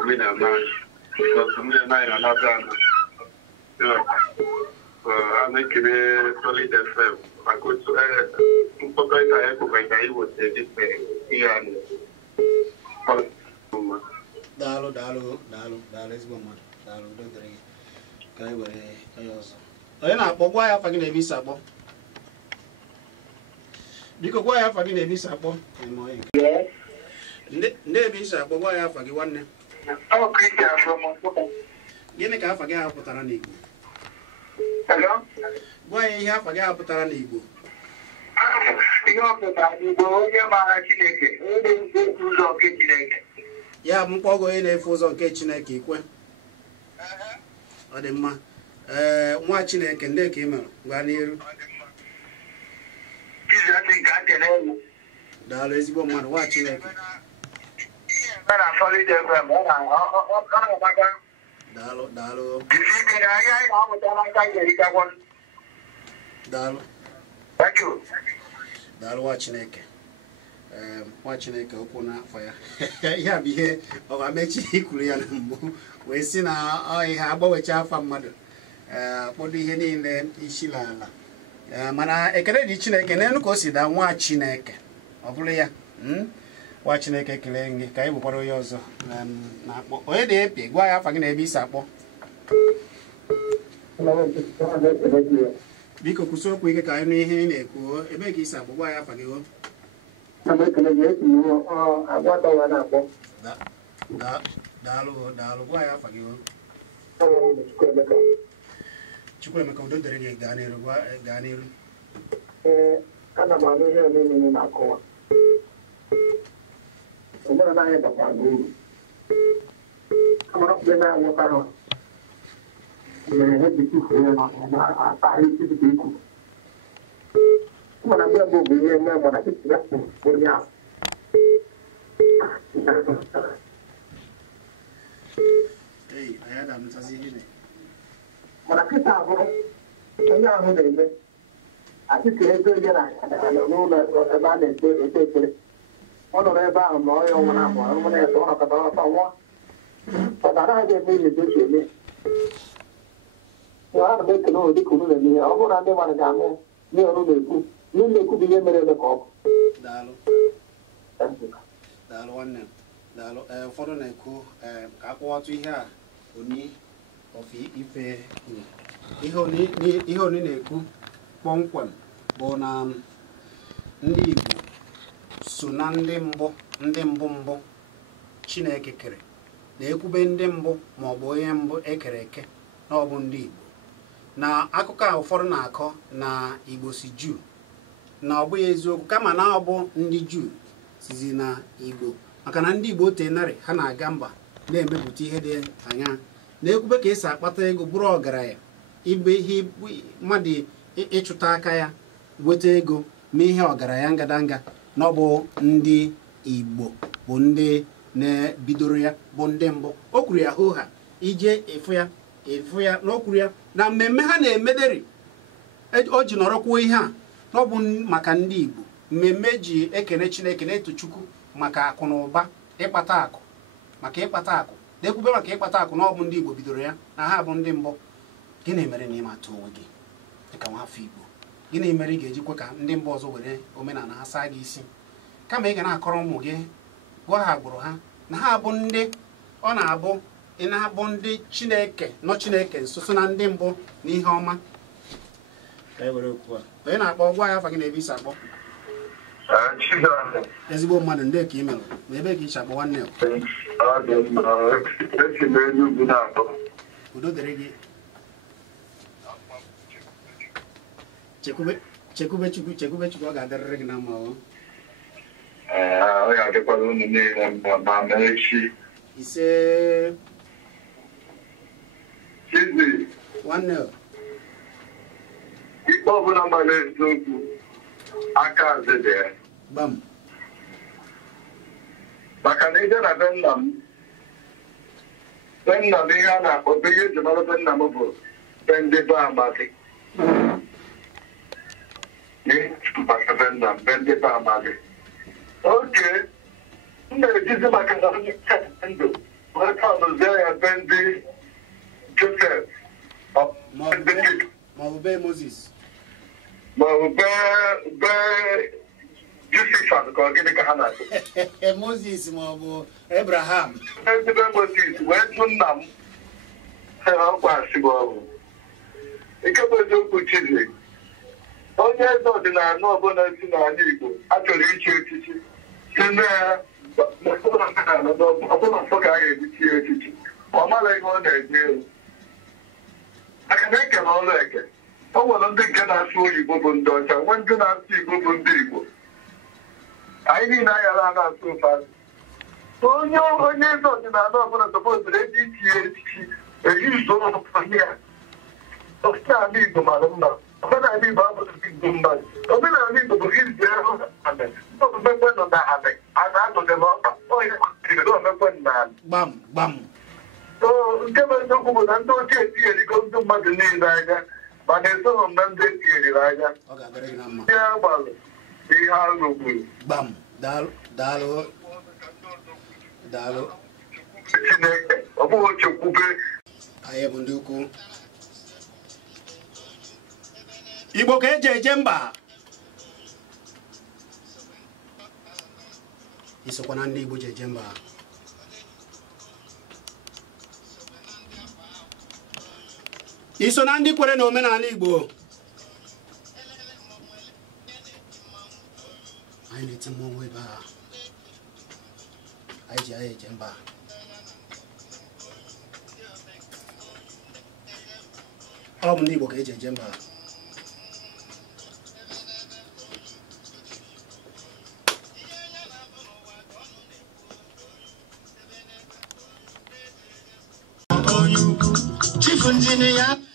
women and man. Because women and man are not done. I make a solid FM. I go to I would say this here. Dalo, is woman. Dalo, don't drink. Kai were also. I na pogwa ya fagin ebi sabo. Biko gwa ya fagin ebi sabo. Yes. Nde ebi sabo gwa ya fagin wanne. Oh, Christian from Gini ka fagin ha putara na Igbo. Hello? Gwa ya ihe fagin ha putara na Igbo. Ihe putara Igbo onye mara Chineke. Onye na-efe ụzọ nke Chineke. Ya mkpọgo onye na-efe ụzọ nke Chineke ikwe. Ọ dị mma. Nwa Chineke ndị ka ị mere gwa n'iru. Daalụ ezigbo mmadụ nwa Chineke. Daalụ. Daalụ. Daalụ nwa Chineke. Nwa Chineke okwu n'afọ ya. Ya bụ ihe ọ ga-emechi ikwuru ya na mbụ wee sị na ọ ihe agbanwecha afa mmadụ. Kpọdo ihe niile isi n'ala. Mana ekele dị Chineke n'elu ka o si da nwa Chineke. Ọ bụrụ ya. Nwa Chineke ekele gị ka anyị bụkwara onye ọzọ na-akpọ. Onye dị epi gwa ya afa gị na ebe isi akpọ. Biko kwụsị okwu ike ka anyị nụ ihe ị na-ekwu. Ebe ka isi akpọ gwa ya afa gị o. Daalụ gwa ya afa gị o. Chukwuemeka udo dịrị gị gaa n'iru. Ana m anụ ihe niile na-akọwa. Omenala na anyị bakwara uru. Amara mgbe na-anwụta ha mere ihe dị tufuo ya na-akparị isi dị ikwu. Mana mgbe mbụ bụ ihe eme mana isi ya onye ahụ. Mana kịta abụrụ onye ahụ na-eme atịtị ego ihe na n'ụlọ ebe a na-ekpe ekpere ọ nọrọ ebe ahụ ma onye ọnwụrụ abụọ ọrụ na-ete ọnọkọta ọsọ nwụọ ọta anaghị eme ihe dị oche eme ya ana m ekele ụlọ dịka unu na-eme ihe ọ bụrụ na ndị mmadụ ga-amụ ihe ọrụ na-ekwu ihe na-ekwu bụ ihe mere eme ka ọ bụ. Daalụ nwanne m. Daalụ. Ụfọdụ na-ekwu ka akpọwatụ ihe a oni ofe ife ihe oni na-ekwu kpọmkwem bụ na ndị Igbo so na ndị mbụ Chineke kere na-ekwube ndị mbụ ma ọ bụ onye mbụ ekere eke na ọ bụ ndị Igbo na akụkọ a ụfọdụ na-akọ na Igbo si Juu na ọ bụghị eziokwu kama na ọ bụ ndị Juu sizi na Igbo maka na ndị Igbo tenarị ha na-aga mba na-emepụta ihe dị anya na-ekwube ka esi akpata ego bụrụ ọgaranya ibe ihe mmadụ ịchụta aka ya weta ego mee ihe ọgaranya ngadanga na ọ bụ ndị Igbo bụ ndị na-bidoro ya bụ ndị mbụ o kwuru ya hoo ije efu ya na o kwuru ya na mmemme ha na-emederi o ji nọrọkwuo ihe a na ọ bụ maka ndị Igbo mmemme ji ekene Chineke na-eto Chukwu maka akụ na ụba ịkpata akụ maka ịkpata akụ na-ekwube maka ịkpata akụ na ọ bụ ndị Igbo bidoro ya na ha bụ ndị mbụ. Gịnị mere na ịma atụ onwe gị dịka nwafọ Igbo? Gịnị mere ị ga-ejikwa ka ndị mba ọzọ were omenala ha saa gị isi kama ị ga na-akọrọ ụmụ gị gwa ha agbụrụ ha na ha bụ ndị ọ na-abụ ị na-abụ ndị Chineke nọ Chineke nso so na ndị mbụ na ihe ọma. Onye na-akpọ gwa ya afa gị na ebe isi akpọ. Ezigbo mmadụ ndị ka ị mere na ebe ka ị chakpọ nwanne udo dịrị gị. Chekwube Chukwu ọ ga-adịrịrị gị na mma ọ ga-adịkwara unu niile ma mechi ise Chizzy nwanne ikpe ọbụla gbara eziokwu aka azị dị ya gbam maka na ije na be nna m ihe a na-akpọ be ihe eji mara be nna m bụ be ndị be amadị maka be nna m be ndị be amadị oke m na-ejizi maka na ndụ wee ka ndị Joseph ma ọ bụ be Moses ma ọ bụ be Joseph ka ọ gịnị ka ha na-atụ Moses ma ọ bụ Abraham ezigbo Moses wee jụ nna m ọkwa asịbụ ọrụ nke bụ eziokwu Chizzy onye eze ọdịnala ọbụla si n'ala Igbo achọrọ ichi echichi si ọbụla nsọ ka a ga-ejichi echichi ọ mara ihe ọ na-eje elu aka na ekele ọrụ eke o nwere ndị nke na-asụ oyibo bụ ndị ọcha nwee ndị na-asụ Igbo bụ ndị Igbo anyị niile anyara a na-asụ ụfadụ onye eze ọdịnala ọbụla sọpọtụrụ eji ichi echichi eji usoro ya omenala Igbo mara mma omenala Igbo abụghị Igbo mmadụ omenala Igbo bụ izi ahụ omekwe nọ na anị a na-atụdịla ọkpa onye kwesịrị omekwe na anị gbam nke bụ eziokwu bụ na ndị ochie etinyerigo ndị mmadụ niile anya mana esoghị m na ndị etinyeriri anya ihe a gbalụ ihe a rụgburu daalụ Chineke ọ bụghị chekwube anyị bụ ndị ukwu Igbo ka eji eje mba isokwa na ndị Igbo ji eje mba iso na ndị kwere na omenala Igbo anyị na-eti mmọnwụ ebe a anyị ji eje mba ọ bụ ndị Igbo ka eji eje mba Chief engineer